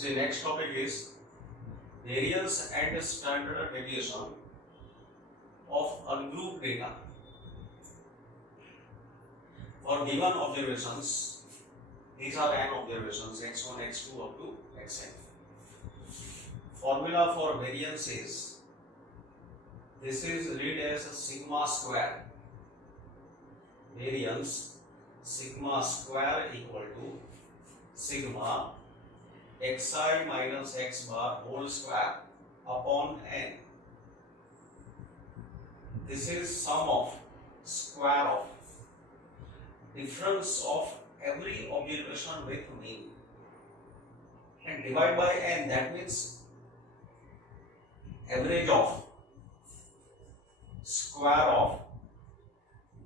See, next topic is variance and standard deviation of ungrouped data. For given observations, these are n observations x1, x2 up to xn. Formula for variance is, this is read as sigma square. Variance sigma square equal to sigma xi minus x bar whole square upon n. This is sum of square of difference of every observation with mean and divide by n, that means average of square of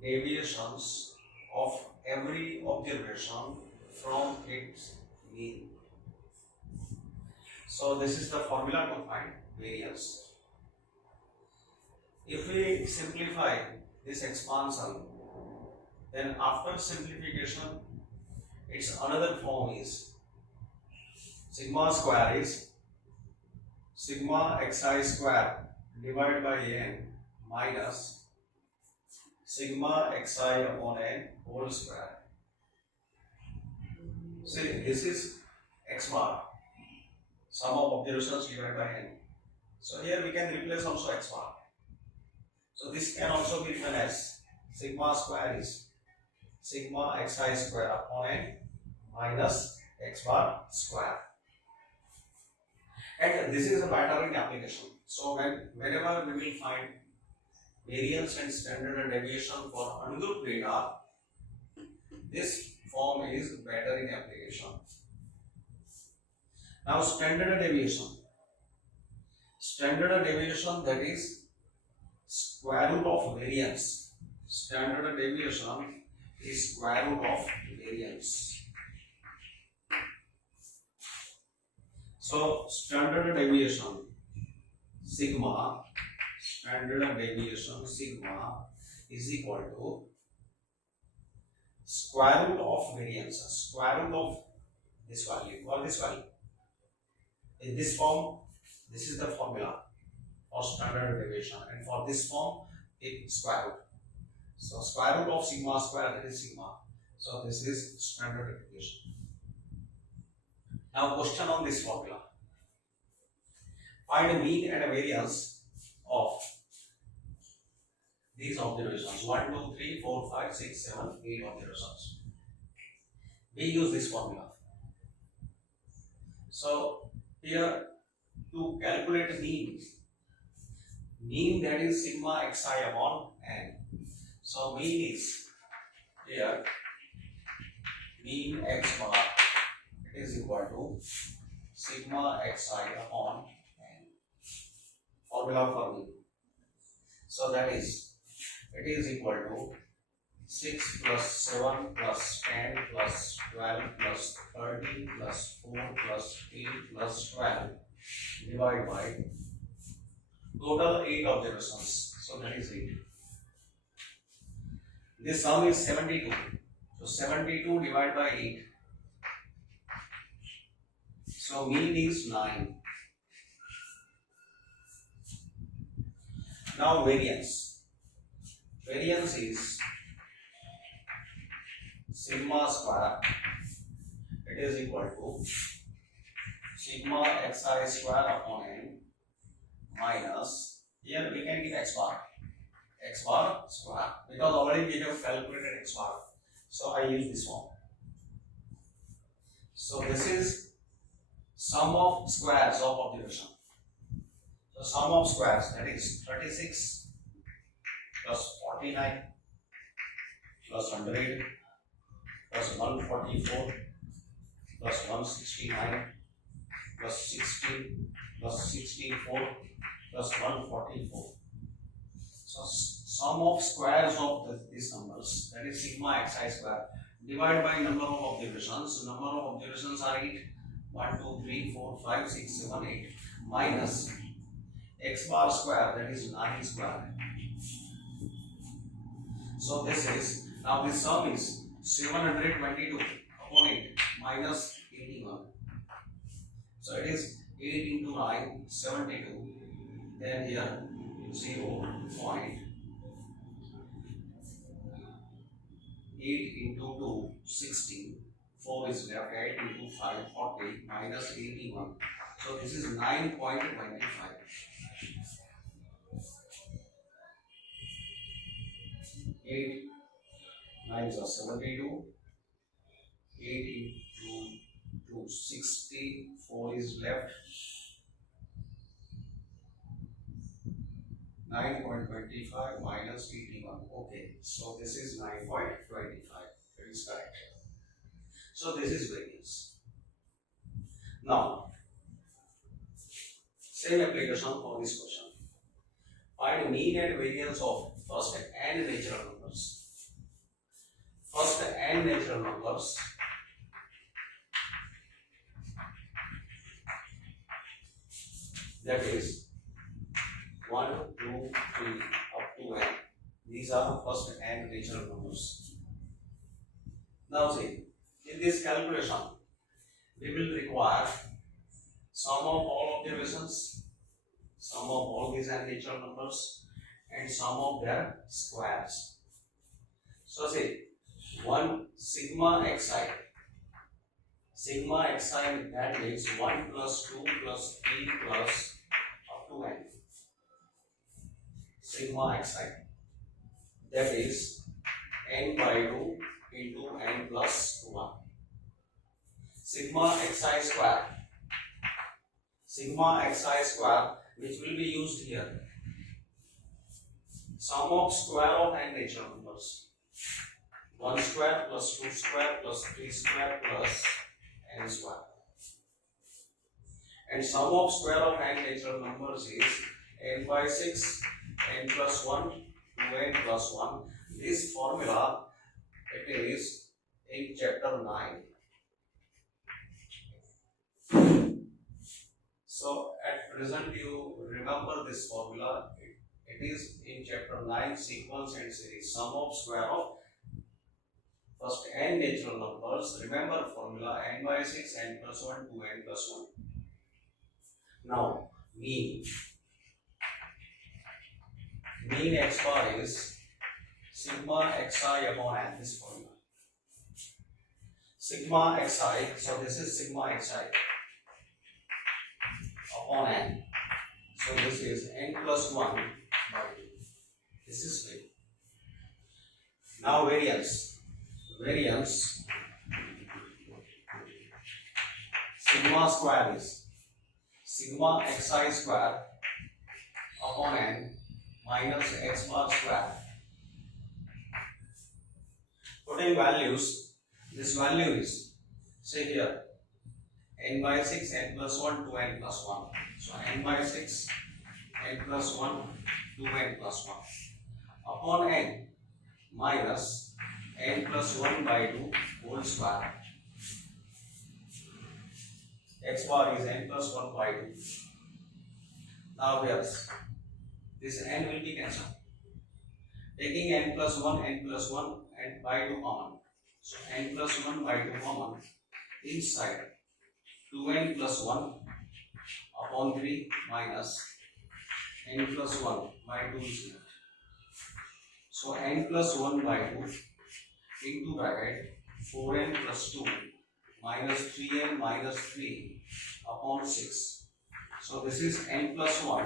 deviations of every observation from its mean. So this is the formula to find variance. If we simplify this expansion, then after simplification, its another form is sigma square is sigma xi square divided by n minus sigma xi upon n whole square. See, this is x bar, sum of observations divided by n. So here we can replace also x bar. So this can also be written as sigma square is sigma xi square upon n minus x bar square. And this is a pattern in application. So whenever we will find variance and standard deviation for ungrouped data, this form is better in application. Now standard deviation. Standard deviation, that is square root of variance. Standard deviation is square root of variance. So standard deviation sigma, standard deviation sigma is equal to square root of variance, square root of this value or this value. In this form, this is the formula for standard deviation, and for this form, it's square root. So square root of sigma square, that is sigma. So this is standard deviation. Now question on this formula. Find a mean and a variance of these observations. 1, 2, 3, 4, 5, 6, 7, 8 observations. We use this formula. So here to calculate mean, that is sigma xi upon n. So mean is here mean x bar is equal to sigma xi upon n. Formula for mean. So that is, it is equal to 6 plus 7 plus 10 plus 12 plus 13 plus 4 plus 8 plus 12 divided by total 8 observations. So that is 8. This sum is 72. So 72 divided by 8. So mean is 9. Now variance. Variance is sigma square. It is equal to sigma xi square upon n minus, here we can get x bar square, because already we have calculated x bar. So I use this one. So this is sum of squares of observation. So sum of squares, that is 36 plus 49 plus 100 plus 144 plus 169 plus 16 plus 64 plus 144. So sum of squares of these numbers, that is sigma xi square, divided by number of observations. Number of observations are 8. 1, 2, 3, 4, 5, 6, 7, 8 minus x bar square, that is 9 square. So this is, now this sum is 722 upon 8 minus 81. So it is 8 into 9, 72. Then here 0.8 into 2, 16. 4 is left. 8 into 5, 40 minus 81. So this is 9.25. 8 9s are 72. 8 into 2, 60. 4 is left. 9.25 minus 81. Okay, so this is 9.25. That is correct. So this is variance. Now, same application for this question. Find mean and variance of first and natural numbers. First and natural numbers. That is 1, 2, 3 up to n. These are first and natural numbers. Now see, in this calculation, we will require sum of all observations, sum of all these and natural numbers, and sum of their squares. So see, 1 sigma xi. Sigma xi, that means 1 plus 2 plus 3 plus up to n. Sigma xi, that is n by 2 into n plus 1. Sigma xi square. Sigma xi square, which will be used here. Sum of square of n natural numbers. 1 square plus 2 square plus 3 square plus n square. And sum of square of n natural numbers is n by 6, n plus 1, 2n plus 1. This formula, it is in chapter 9. So at present you remember this formula. It is in chapter 9, sequence and series. Sum of square of first n natural numbers. Remember formula, n by 6, n plus 1, 2n plus 1. Now mean. Mean x bar is sigma xi upon n. This formula. Sigma xi. So this is sigma xi upon n. So this is n plus 1 by 2. This is big. Now variance. Variance. Sigma square is sigma xi square upon n minus x bar square. Putting values, this value is, say here, n by 6, n plus 1, 2n plus 1. So n by 6, n plus 1, 2n plus 1 upon n minus n plus 1 by 2 whole square. X bar is n plus 1 by 2. Now here, this n will be cancelled. Taking n plus 1 and by 2 common. So n plus 1 by 2 common. Inside 2n plus 1 upon 3 minus n plus 1 by 2 is left. So n plus 1 by 2 into bracket 4n plus 2 minus 3n minus 3 upon 6. So this is n plus 1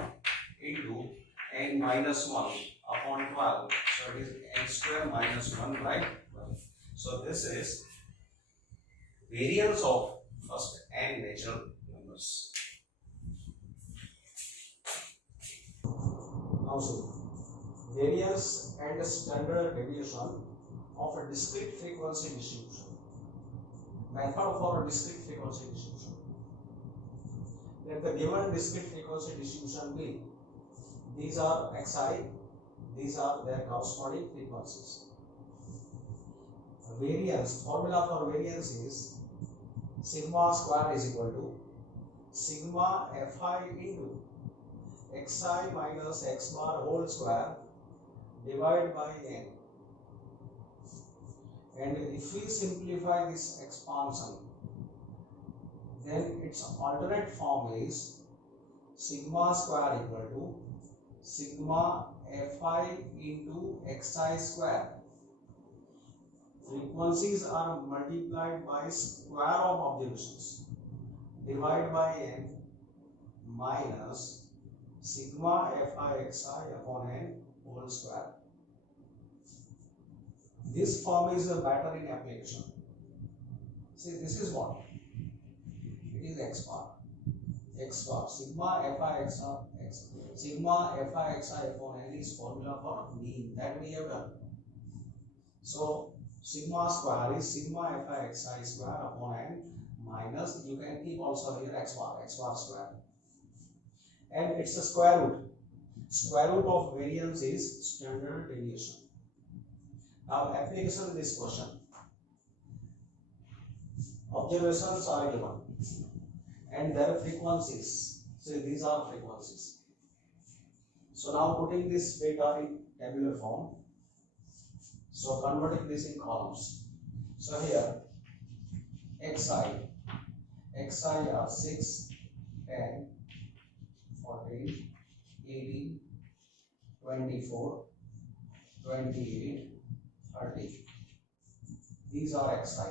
into n minus 1 upon 12. So it is n square minus 1 by 12. So this is variance of first n natural numbers. Now see, variance and standard deviation of a discrete frequency distribution. Method for a discrete frequency distribution. Let the given discrete frequency distribution be, these are xi, these are their corresponding frequencies. Variance, formula for variance is sigma square is equal to sigma fi into xi minus x bar whole square divided by n. And if we simplify this expansion, then its alternate form is sigma square equal to sigma fi into xi square. Frequencies are multiplied by square of observations. Divide by n minus sigma fi xi upon n whole square. This form is better in application. See, this is what? It is x bar. X bar. Sigma fi xi x. Sigma fi xi upon n is formula for mean that we have done. So sigma square is sigma fi xi square upon n minus, you can keep also here x bar square. And it's a square root. Square root of variance is standard deviation. Now application of this question. Observations are given and their frequencies. So these are frequencies. So now putting this data in tabular form. So converting this in columns. So here xi are 6, 10, 14, 18, 24, 28, 30. These are xi.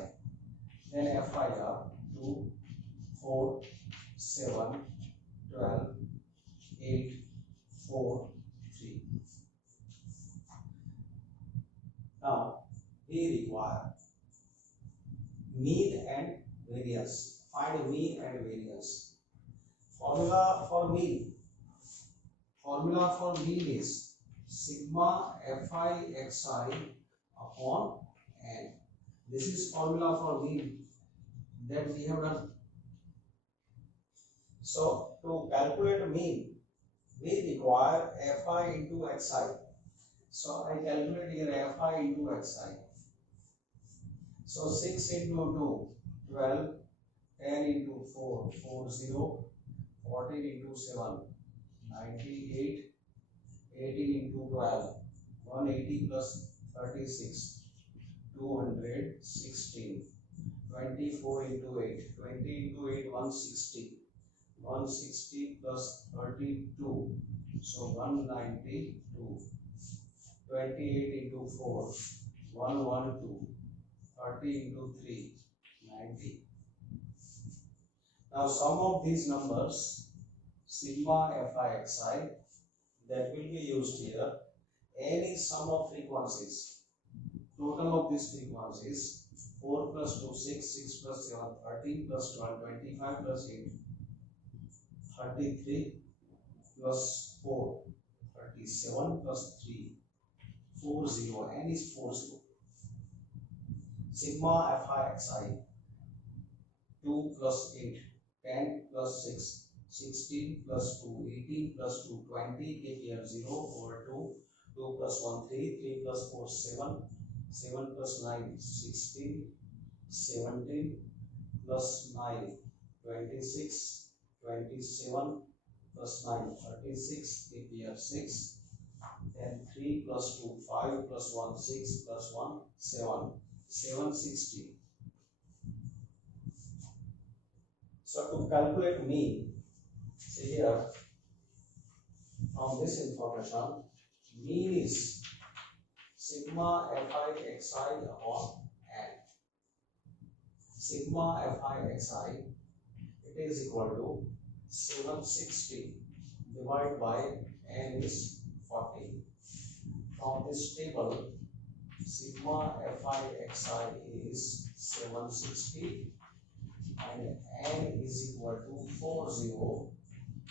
Then fi are 2, 4, 7, 12, 8, 4, 3. Now we require mean and variance. Find mean and variance. Formula for mean is sigma fi xi upon n. This is formula for mean that we have done. So to calculate mean, we require fi into xi. So I calculate here fi into xi. So 6 into 2, 12, 10 into 4, 40, 14 into 7, 98, 18 into 12, 180 plus 36, 216, 24 into 8, 20 into 8, 160, 160 plus 32, so 192, 28 into 4, 112, 30 into 3, 90. Now sum of these numbers, sigma fi xi, that will be used here. N is sum of frequencies. Total of these frequencies, 4 plus 2, 6, 6 plus 7, 13 plus 12, 25 plus 8, 33 plus 4, 37 plus 3, 40, N is 40. Sigma fi xi, 2 plus 8, 10 plus 6, 16 plus 2, 18 plus 2, 20, keep here 0 over 2, 2 plus 1, 3, 3 plus 4, 7, 7 plus 9, 16, 17 plus 9, 26, 27 plus 9, 36, keep here 6, then 3 plus 2, 5 plus 1, 6 plus 1, 7, 760. So to calculate mean, see here, from this information, mean is sigma fi xi upon n. Sigma fi xi, it is equal to 760 divided by n is 40. From this table, sigma fi xi is 760 and n is equal to 40.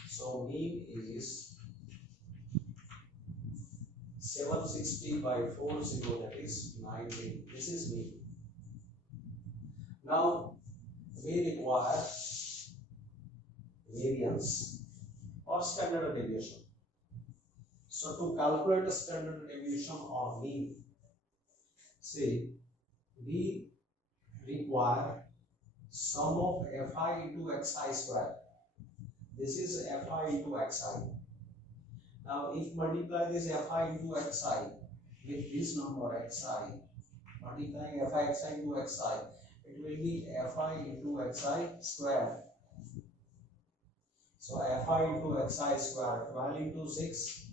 So mean is 760 by 40, that is 90. This is mean. Now we require variance or standard deviation. So to calculate the standard deviation or mean, say we require sum of fi into xi square. This is fi into xi. Now if multiply this fi into xi with this number xi, multiplying fi xi into xi, it will be fi into xi square. So fi into xi square, 12 into 6,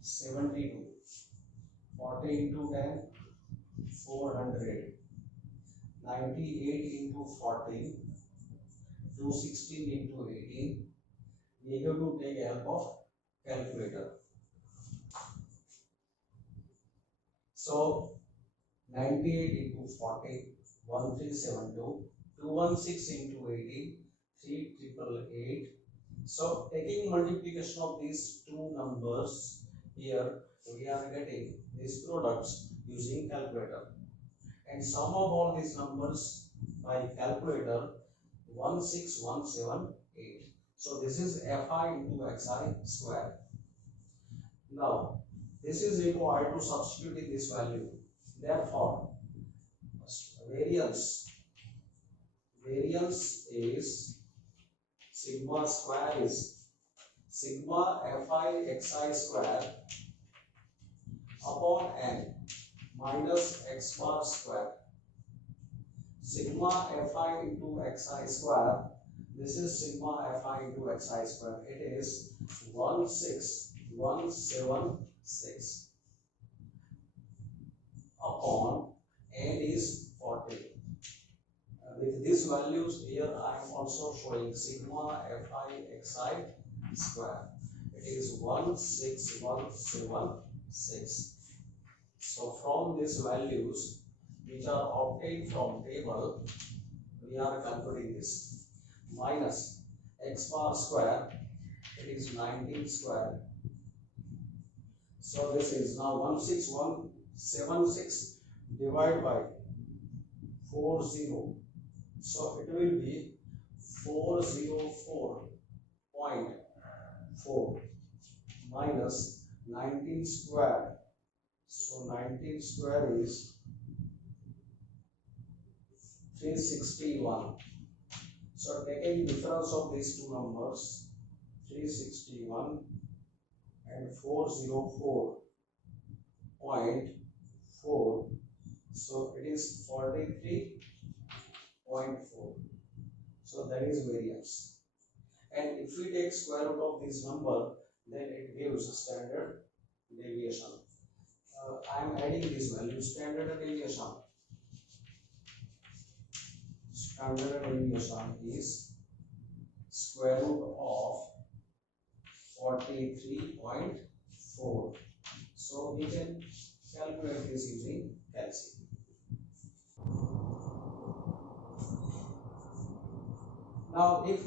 72, 40 into 10, 400, 98 into 14, 216 into 18. We have to take help of calculator. So 98 into 40, 1372, 216 into 18, 3888. So taking multiplication of these two numbers, here we are getting these products using calculator, and sum of all these numbers by calculator 16178. So this is fi into xi square. Now this is required to substitute in this value. Therefore variance is sigma square is sigma fi xi square upon n minus x bar square. Sigma fi into xi square, this is sigma fi into xi square. It is 16176 upon n is 40. With these values here, I am also showing sigma fi xi square. It is 16176. So from these values which are obtained from table, we are calculating this. Minus x bar square, it is 19 square. So this is now 16176 divided by 40. So it will be 404.4 minus 19 square. So 19 square is 361. So taking difference of these two numbers, 361 and 404.4, so it is 43.4. So that is variance. And if we take square root of this number, then it gives standard deviation. I am adding this value, standard deviation. Standard deviation is square root of 43.4. So we can calculate this using calculation. Now if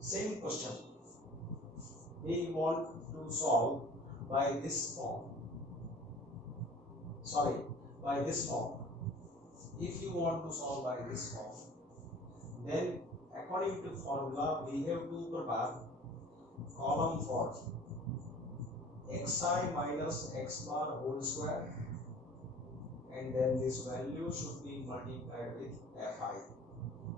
same question we want to solve by this form, by this form. If you want to solve by this form, then according to formula we have to prepare column for xi minus x bar whole square, and then this value should be multiplied with fi.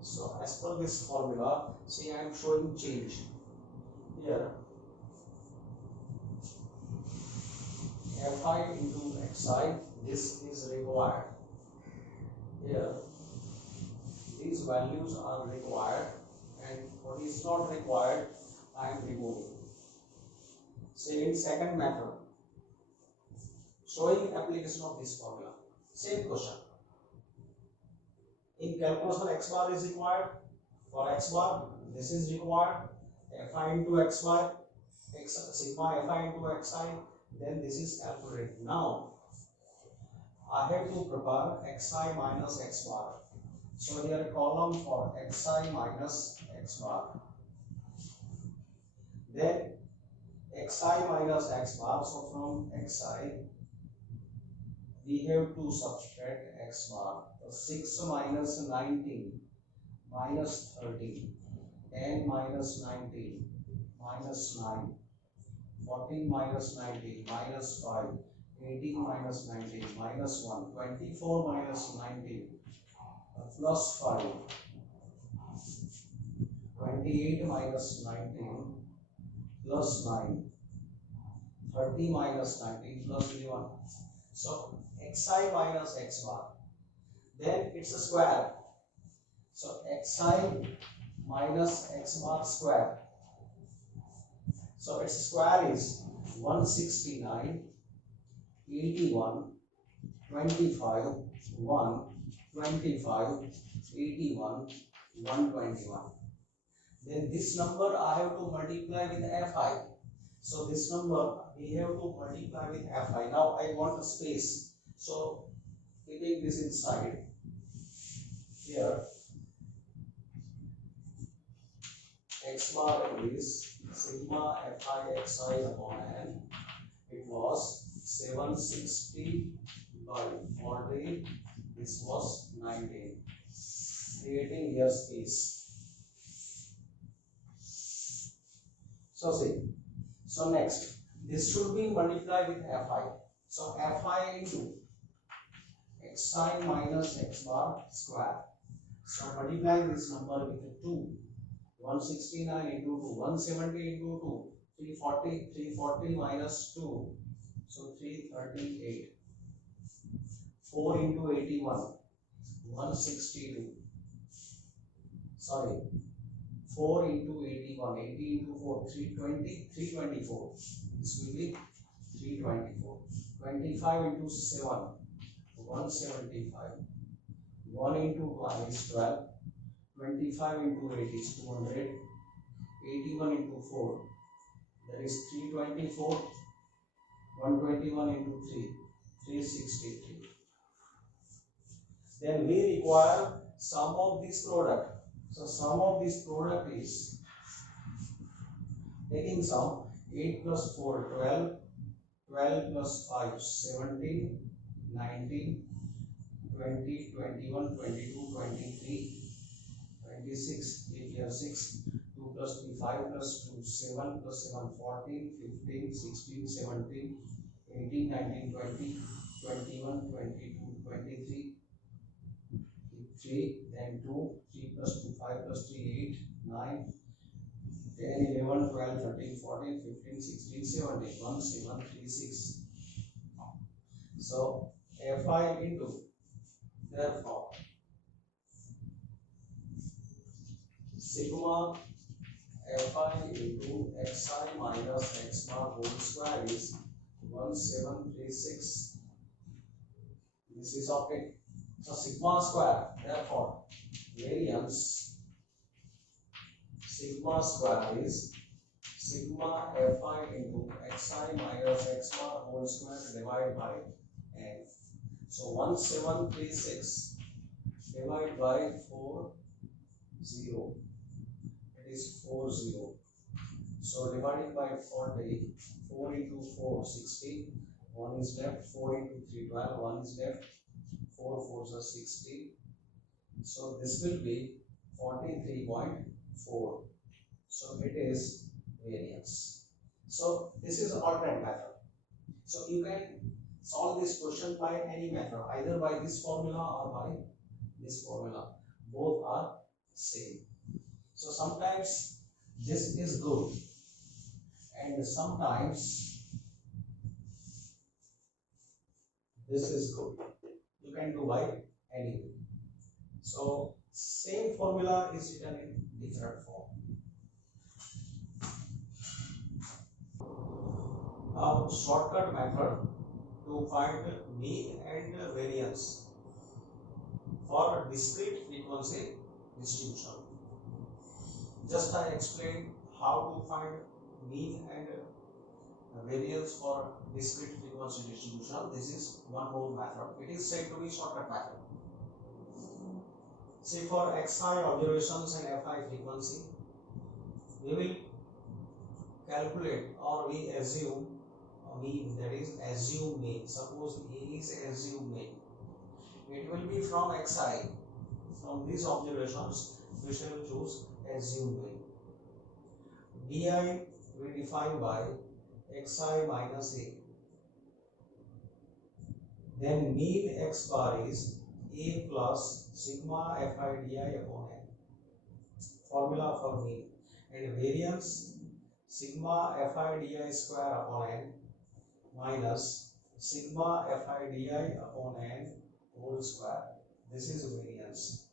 So as per this formula, see I am showing change here. Fi into xi, this is required. Here these values are required, and what is not required I am removing. Say in second method, showing application of this formula. Same question. In calculation x bar is required. For x bar, this is required. Fi into xy, sigma fi into xi, then this is calculated. Now I have to prepare xi minus x bar. So here column for xi minus x bar. Then xi minus x bar. So from xi we have to subtract x bar. So 6 minus 19 minus 13, 10 minus 19 minus 9, 14 minus 19 minus 5, 18 minus 19 minus 1, 24 minus 19 plus 5, 28 minus 19 plus 9, 30 minus 19 plus 11. So xi minus x bar, then it's a square. So xi minus x bar square. So its square is 169, 81, 25, 1, 25, 81, 121. Then this number I have to multiply with fi. So this number we have to multiply with fi. Now I want a space. So keeping this inside here, x bar is sigma fi xi upon n. It was 760 by 40. This was 19. Creating here space. So see. So next, this should be multiplied with fi. So fi into xi minus x bar square. So multiply this number with 2. 169 into 2, 170 into 2, 340, 340 minus 2, so 338. 4 into 81, 162. Sorry, 4 into 81, 80 into 4, 320, 324. This will be 324. 25 into 7, 175. 1 into 1 is 12. 25 into 8 is 200. 81 into 4, that is 324. 121 into 3, 363. Then we require sum of this product. So sum of this product is taking sum 8 plus 4, 12, 12 plus 5, 17, 19, 20, 21, 22, 23, 26, keep here 6, 2 plus 3, 5 plus 2, 7 plus 7, 14, 15, 16, 17, 18, 19, 20, 21, 22, 23, 3, then 2, 3 plus 2, 5 plus 3, 8, 9, 10, 11, 12, 13, 14, 15, 16, 17, 1, 7, 3, 6. So, fi into, therefore, sigma fi into xi minus x bar whole square is 1736. This is okay. So sigma square, therefore variance sigma square is sigma fi into xi minus x bar whole square divided by n. So 1736 divided by 40, it is 40. So divided by 40, 4 into 4, 60, 1 is left, 4 into 3, 12, 1 is left, 4 4s are 60. So this will be 43.4. So it is variance. So this is an alternate method. So you can solve this question by any method, either by this formula or by this formula. Both are same. So sometimes this is good and sometimes this is good. You can do by any way. So same formula is written in different form. Now shortcut method to find mean and variance for discrete frequency distribution. Just I explained how to find mean and variance for discrete frequency distribution. This is one more method. It is said to be shortcut method. See, for xi observations and fi frequency, we will calculate or we assume a mean, that is assume mean. Suppose A is assume mean. It will be from xi. From these observations, we shall choose assume mean. Di we define by xi minus A. Then mean x bar is A plus sigma fi di upon n. Formula for mean. And variance sigma fi di square upon n minus sigma fi di upon n whole square. This is variance.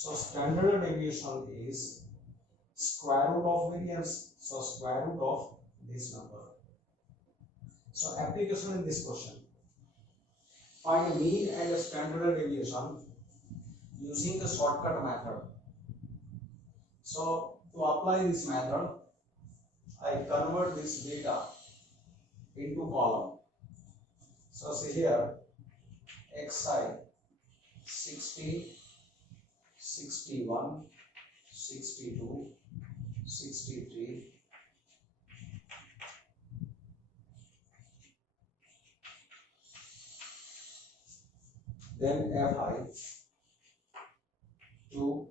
So standard deviation is square root of variance. So square root of this number. So application in this question. Find mean and standard deviation using the shortcut method. So to apply this method, I convert this data into column. So see here, xi 60, 61, 62, 63, then fi 2,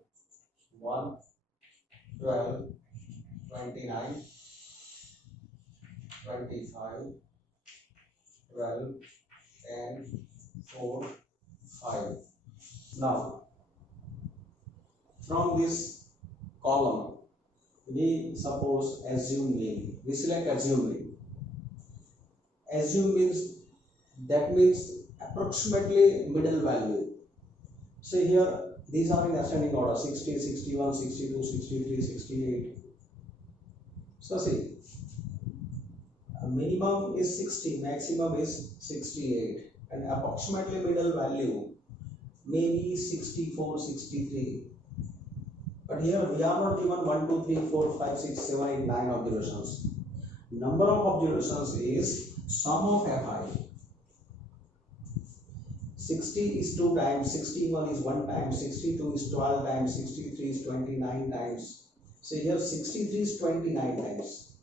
1, 12, 29, 25, 12, 10, 4, 5. Now, from this column, we suppose assume mean. We select assume mean. Assume means, that means approximately middle value. Say here, these are in ascending order 60, 61, 62, 63, 68. So see, minimum is 60, maximum is 68, and approximately middle value maybe 64, 63. But here we are not given 1, 2, 3, 4, 5, 6, 7, 8, 9 observations. Number of observations is sum of fi. 60 is 2 times, 61 is 1 time, 62 is 12 times, 63 is 29 times. So here 63 is 29 times.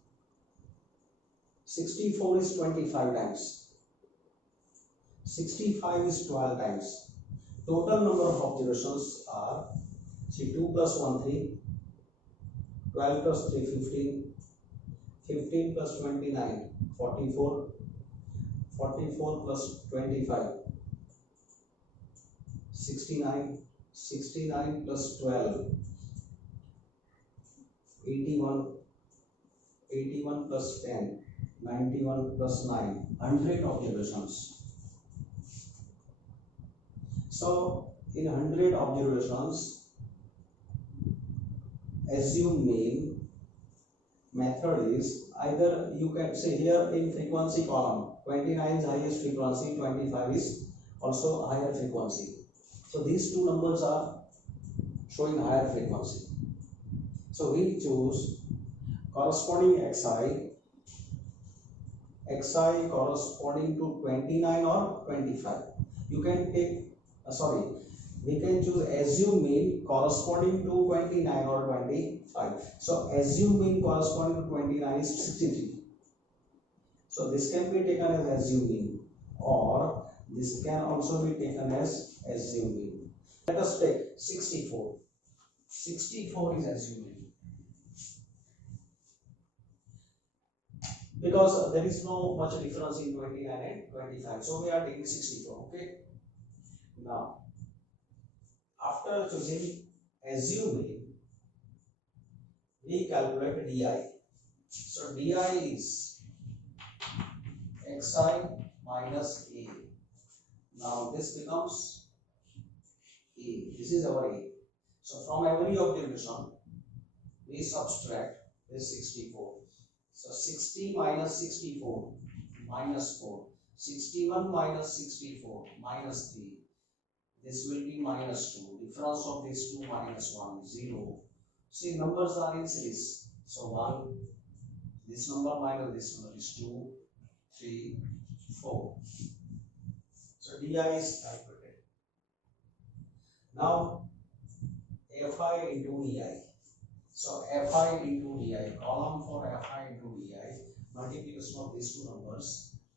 64 is 25 times. 65 is 12 times. Total number of observations are, see, 2 plus 1, 3, 12 plus 3, 15, 15 plus 29, 44, 44 plus 25, 69, 69 plus 12, 81, 81 plus 10, 91 plus 9, 100 observations. So, in 100 observations, assume mean method is either you can say here in frequency column, 29 is highest frequency, 25 is also higher frequency. So these two numbers are showing higher frequency. So we choose corresponding xi corresponding to 29 or 25. You can take, we can choose assume mean corresponding to 29 or 25. So assume mean corresponding to 29 is 63. So this can be taken as assume mean, or this can also be taken as assume mean. Let us take 64. 64 is assume mean. Because there is no much difference in 29 and 25. So we are taking 64. Okay. Now, after choosing assume mean, we calculate di. So di is xi minus a. Now this becomes a. This is our a. So from every observation, we subtract this 64. So 60 minus 64 minus 4. 61 minus 64 minus 3. This will be minus 2. Difference of these two minus 1, 0. See, numbers are in series. So 1, this number minus this number is 2, 3, 4. So di is calculated. Now, fi into di. So fi into di, column for fi into di, multiplication of these two numbers,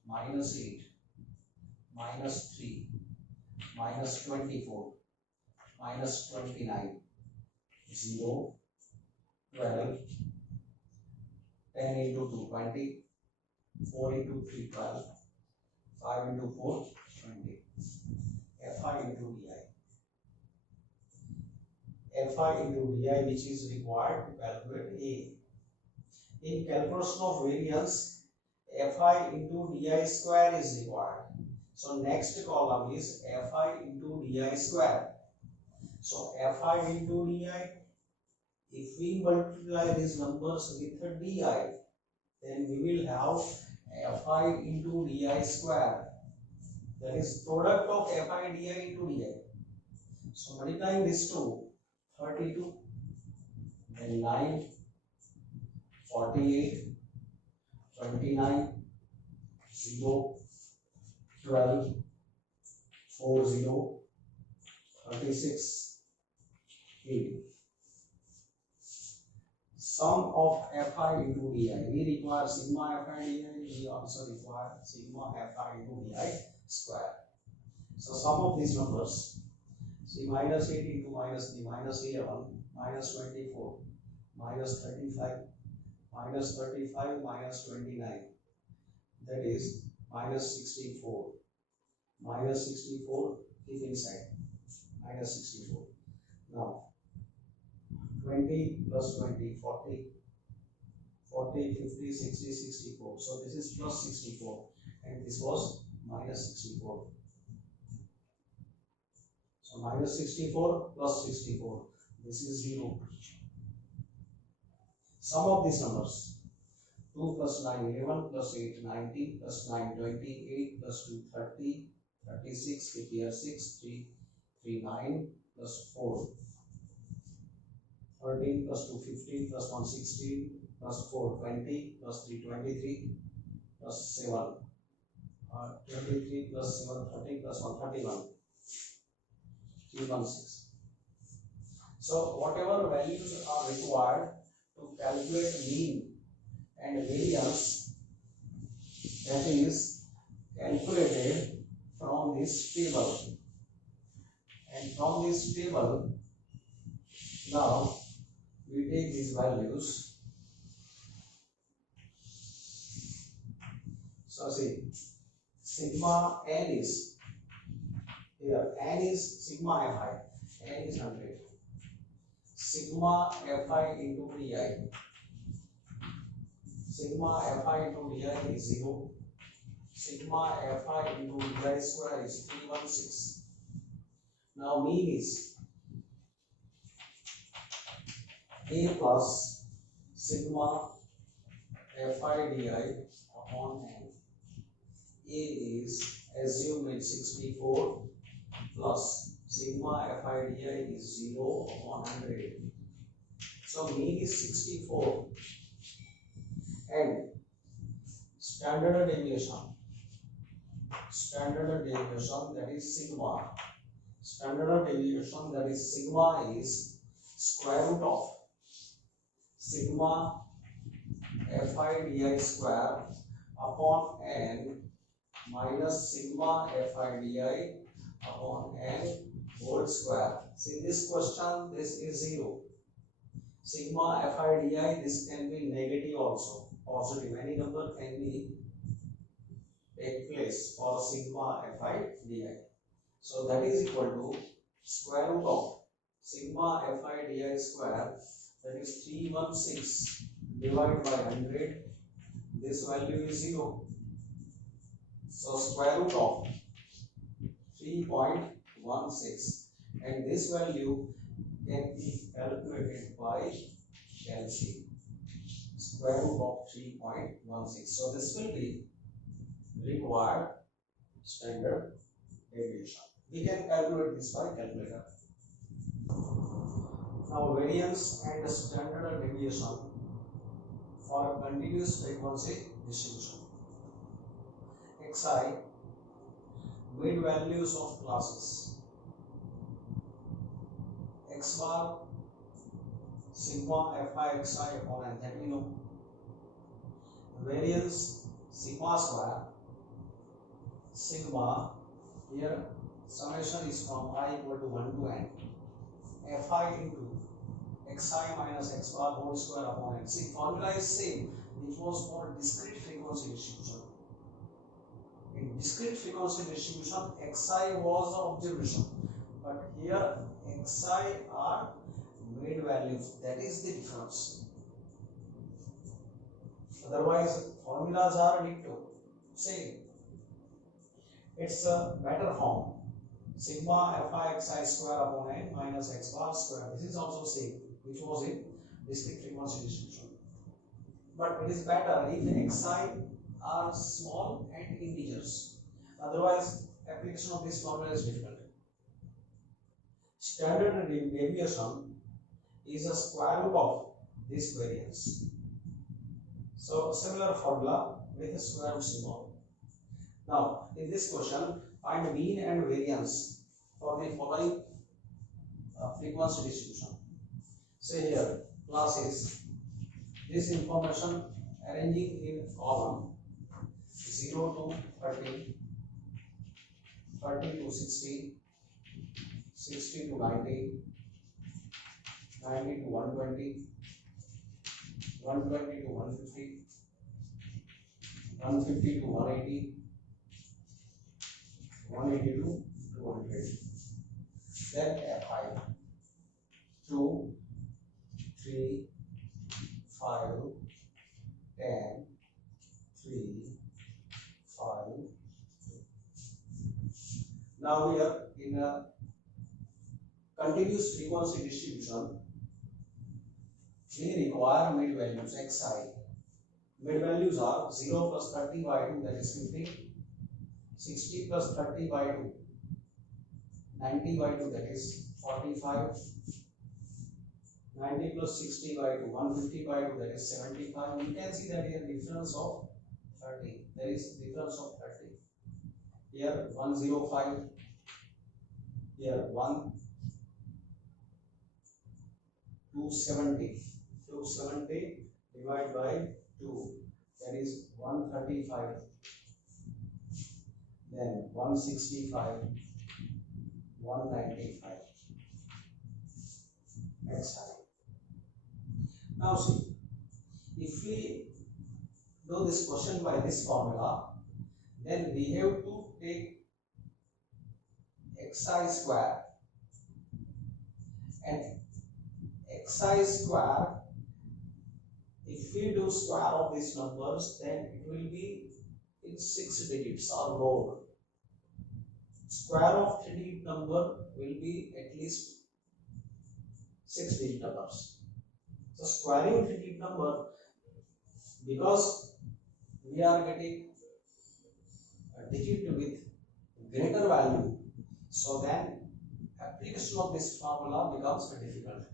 minus 8, minus 3, minus 24, minus 29, 0, 12, 10 into 2, 20, 4 into 3, 12, 5 into 4, 20. Fi into di. Fi into di, which is required to calculate a. In calculation of variance, fi into di square is required. So next column is fi into di square. So Fi into di, if we multiply these numbers with di, then we will have Fi into di square. That is product of Fi di into di. So multiplying this two, 32, then 9, 48, 29, 0, 12, 40, 36, 8. Sum of Fi into di. We require sigma Fi di. We also require sigma Fi into di square. So sum of these numbers. See, minus 8 into minus 3, minus 11, minus 24, minus 35, minus 35, minus 29. That is minus 64. Minus 64, keep inside. Minus 64. Now, 20 plus 20, 40, 40, 50, 60, 64. So this is plus 64. And this was minus 64. So minus 64 plus 64. This is 0. Sum of these numbers. 2 plus 9, 11 plus 8, 19 plus 9, 28 plus 2, 30, 36, keep here 6, 3, 3, 9 plus 4, 13 plus 2, 15 plus 1, 16 plus 4, 20 plus 3, 23 plus 7, 23 plus 7, 30 plus 1, 31, 3, 1, 6. So whatever values are required to calculate mean and variance, that is calculated from this table, and from this table now we take these values. So see, sigma n is here, n is sigma fi, n is 100, sigma fi into di, sigma fi into di is 0, sigma fi into di square is 316. Now mean is a plus sigma fi di upon n. A is assumed it's 64 plus sigma fi di is 0 upon 100. So mean is 64 and standard deviation that is sigma. Standard deviation that is sigma is square root of sigma fi di square upon n minus sigma fi di upon n whole square. See this question, this is 0. Sigma fi di, this can be negative also, positive. Any number can be take place for sigma fi di. So that is equal to square root of sigma fi di square, that is 316 divided by 100. This value is 0. So square root of 3.16, and this value can be calculated by LCM. Square root of 3.16. So this will be required standard deviation. We can calculate this by calculator. Now variance and standard deviation for a continuous frequency distribution. Xi, mid values of classes. X bar sigma fi xi upon n, that we know. Variance sigma square sigma, here summation is from I equal to 1 to n, fi into xi minus x bar whole square upon n. See, formula is same, which was for discrete frequency distribution. In discrete frequency distribution, xi was the observation, but here xi are mid values. That is the difference. Otherwise, formulas are ditto, same. It's a better form. sigma fi xi square upon n minus x bar square. This is also same, which was in discrete frequency distribution. But it is better if xi are small and integers. Otherwise, application of this formula is difficult. Standard deviation is a square root of this variance. So similar formula with a square root symbol. Now in this question, find mean and variance for the following frequency distribution. Say here, classes, this information arranging in column 0 to 30, 30 to 60, 60 to 90, 90 to 120, 120 to 150, 150 to 180, 180 to 200. Then F5, 2, 3, 5, 10, 3, 5. Now we are in a continuous frequency distribution. We require mid values xi. Mid values are 0 plus 30 by 2, that is 50, 60 plus 30 by 2, 90 by 2, that is 45, 90 plus 60 by 2, 150 by 2, that is 75. You can see that here difference of 30. There is difference of 30. Here 105. Here 1, 270. 270 divided by 2. That is 135. Then 165. 195. Next time. Now see, if we do this question by this formula, then we have to take xi square, and xi square, if we do square of these numbers, then it will be in 6 digits or more. Square of 3-digit number will be at least 6-digit numbers. So squaring 3-digit number, because we are getting a digit with greater value, so then application of this formula becomes difficult.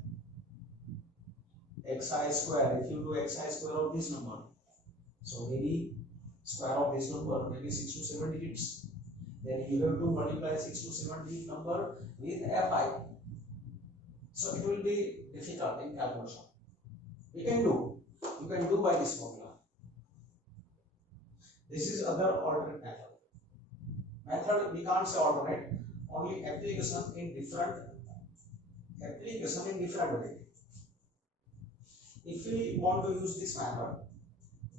Xi square, if you do xi square of this number, so maybe square of this number maybe 6 to 7 digits. Then you have to multiply 6 to 7 digit number with fi. So it will be difficult in calculation. You can do by this formula. This is other alternate method. Method we can't say alternate, only application in different way. If we want to use this method,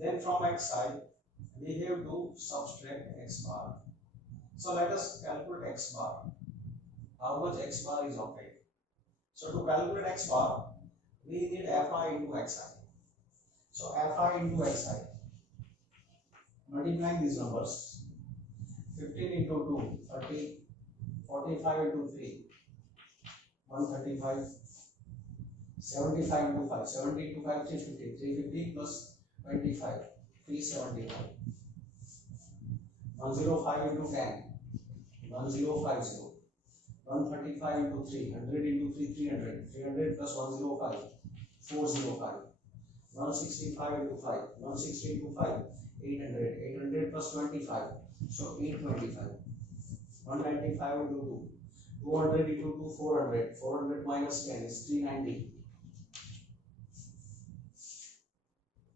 then from xi we have to subtract x bar. So let us calculate x bar. How much x bar is obtained? So to calculate x bar, we need fi into xi. So fi into xi, multiplying these numbers, 15 into 2, 30, 45 into 3, 135, 75 into 5, 70 into 5, 350, 350 plus 25, 375, 105 into 10, 1050, 135 into 3, 100 into 3, 300, 300 plus 105, 405, 165 into 5, 160 into 5, 800, 800 plus 25, so 825, 195 into 2, 200 into 2, 400, 400 minus 10 is 390.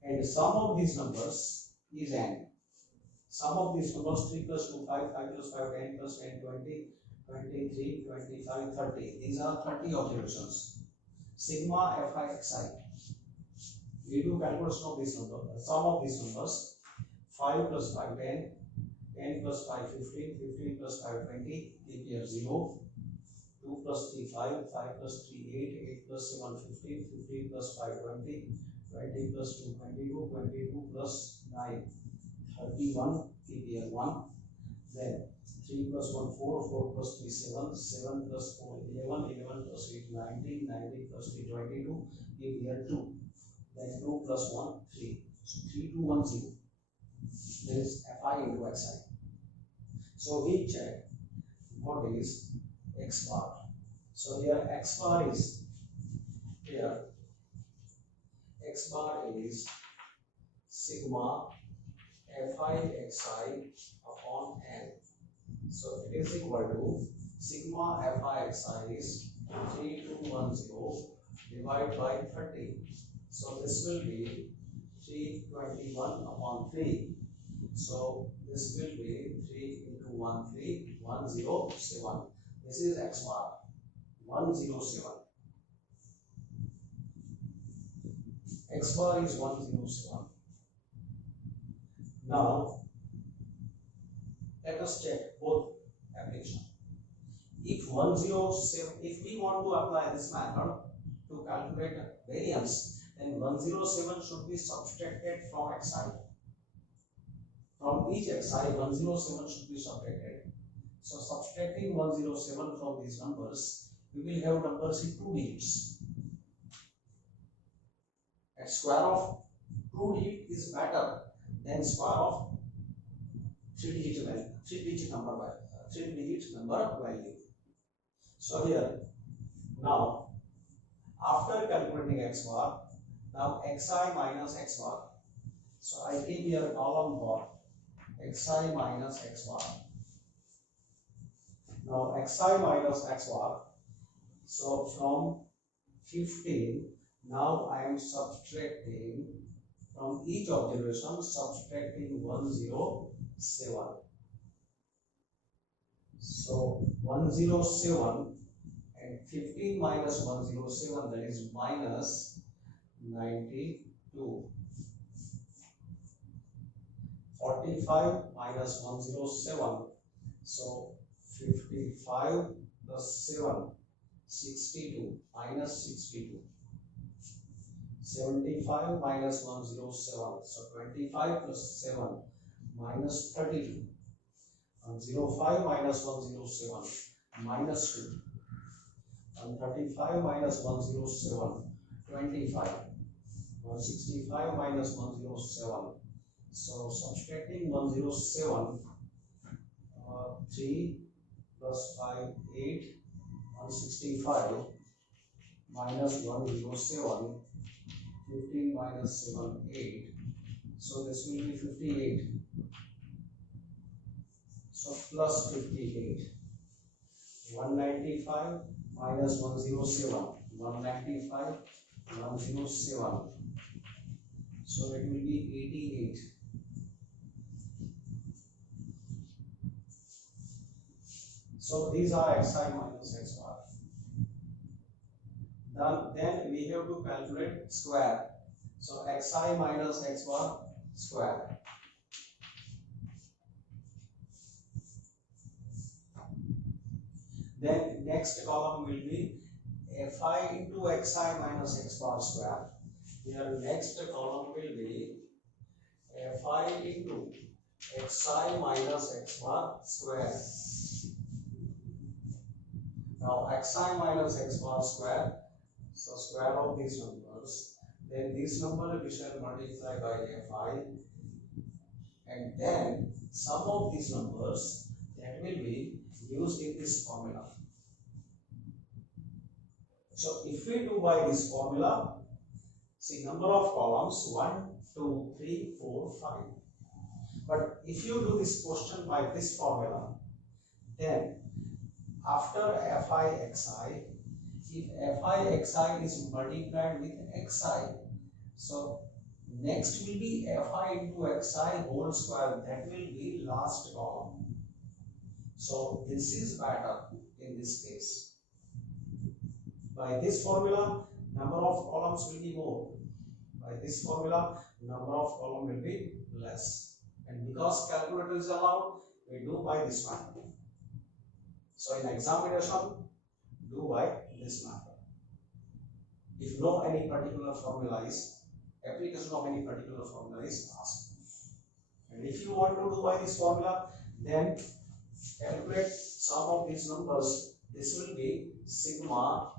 And sum of these numbers is n. Sum of these numbers 3 plus 2, 5, 5 plus 5, 10 plus 10, 20, 23, 25, 30. These are 30 observations. Sigma fi xi. We do calculation of this number. Sum of these numbers 5 plus 5, 10, 10 plus 5, 15, 15 plus 5, 20, keep here 0, 2 plus 3, 5, 5 plus 3, 8, 8 plus 7, 15, 15 plus 5, 20, 20 plus 2, 22, 22 plus 9, 31, keep here 1, then 3 plus 1 4, 4 plus 3 7, 7 plus 4 11, 11 plus 8 19, 19 plus 3 22, give here 2, then 2 plus 1 3, so 3 2 1 0. There is fi into xi. So we check what is x bar. So here x bar is sigma fi xi upon n. So it is equal to sigma fi xi is 3210 divided by 30. So this will be 321 upon 3. So this will be 3 into 1 3 107. This is x bar 107. X bar is 107. Now let us check both application. If 107, if we want to apply this method to calculate variance, then 107 should be subtracted from xi. From each xi, 107 should be subtracted. So subtracting 107 from these numbers, we will have numbers in 2 digits. And square of 2 digit is better than square of 3 digit number value. So here, now after calculating x bar, now xi minus x bar. So I give here a column for xi minus x bar. Now xi minus x bar. So from 15, now I am subtracting from each observation, subtracting 107. So 107 and 15 minus 107, that is minus 92. 45 minus 107, so 55 plus 7, 62 minus 62. 75 minus 107, so 25 plus 7 minus 32. 05 minus 107 minus 2. 135 minus 107, 25. 165 minus 107. So subtracting 107, 3 plus 5, 8, 165 minus 107, 15 minus 7, 8. So this will be 58. So plus 58. 195 minus 107, 195, 107. So it will be 88. So these are xi minus x bar. Then we have to calculate square. So xi minus x bar square. Then next column will be fi into xi minus x bar square. Here next column will be fi into xi minus x bar square. Now xi minus x bar square, so square of these numbers, then this number we shall multiply by fi, and then sum of these numbers that will be used in this formula. So if we do by this formula, see number of columns 1, 2, 3, 4, 5. But if you do this question by this formula, then after fi xi, if fi xi is multiplied with xi, so next will be fi into xi whole square, that will be last column. So this is better in this case. By this formula, number of columns will be more. By this formula, number of columns will be less. And because calculator is allowed, we do by this method. So in examination, do by this method. If no any particular formula is, application of any particular formula is asked. And if you want to do by this formula, then calculate sum of these numbers. This will be sigma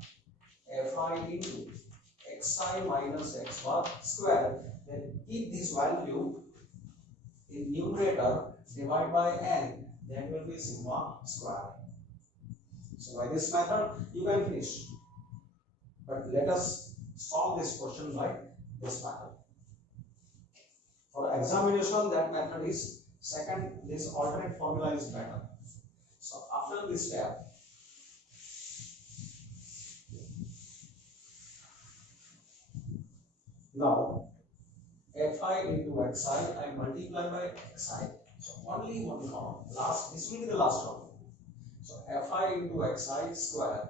fi into xi minus x bar square. Then keep this value in numerator, divide by n, that will be sigma square. So by this method you can finish, but let us solve this question by this method. For examination, that method is second, this alternate formula is better. So after this step, now fi into xi, I multiply by xi. So only one column. Last, this will be the last column. So fi into xi square.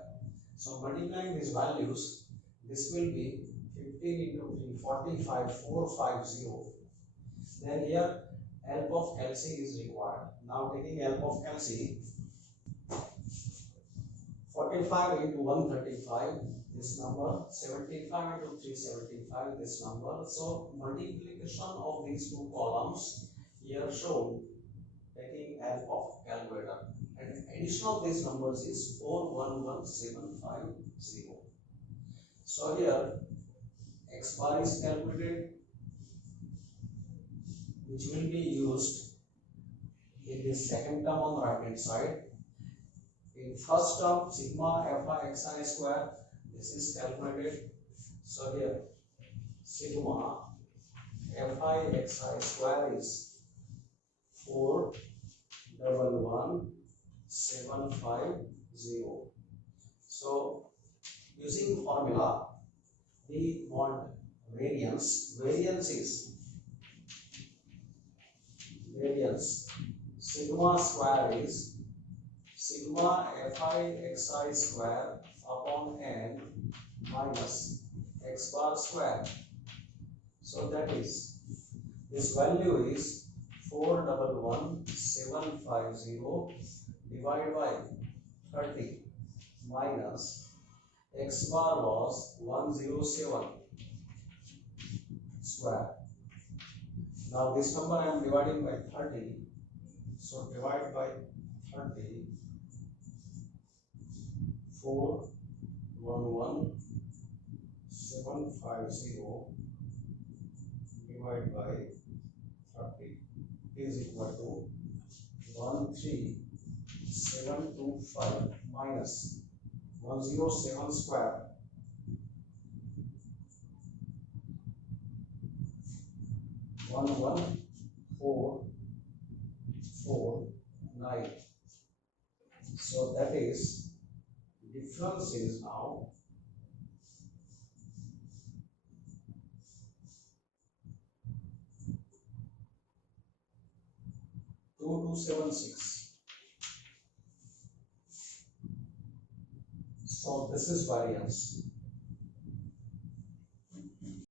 So multiplying these values, this will be 15 into 3, 45, 450. Then here help of LC is required. Now taking help of LC, 45 into 135, this number, 75 into 375, this number. So multiplication of these two columns here shown, taking help of calculator. And addition of these numbers is 411750. So here x bar is calculated, which will be used in this second term on the right hand side. In first term, sigma fi xi square, this is calculated. So here sigma fi xi square is 411750. So using formula, we want variance. Variance sigma square is sigma fi xi square upon n minus x bar square. So that is, this value is 411750 divided by 30 minus x bar was 107 square. Now this number I am dividing by 30. So divide by 30, 411750 divided by 30 is equal to 13725 minus 107 square, 11449. So that is, difference is now 2276. So this is variance.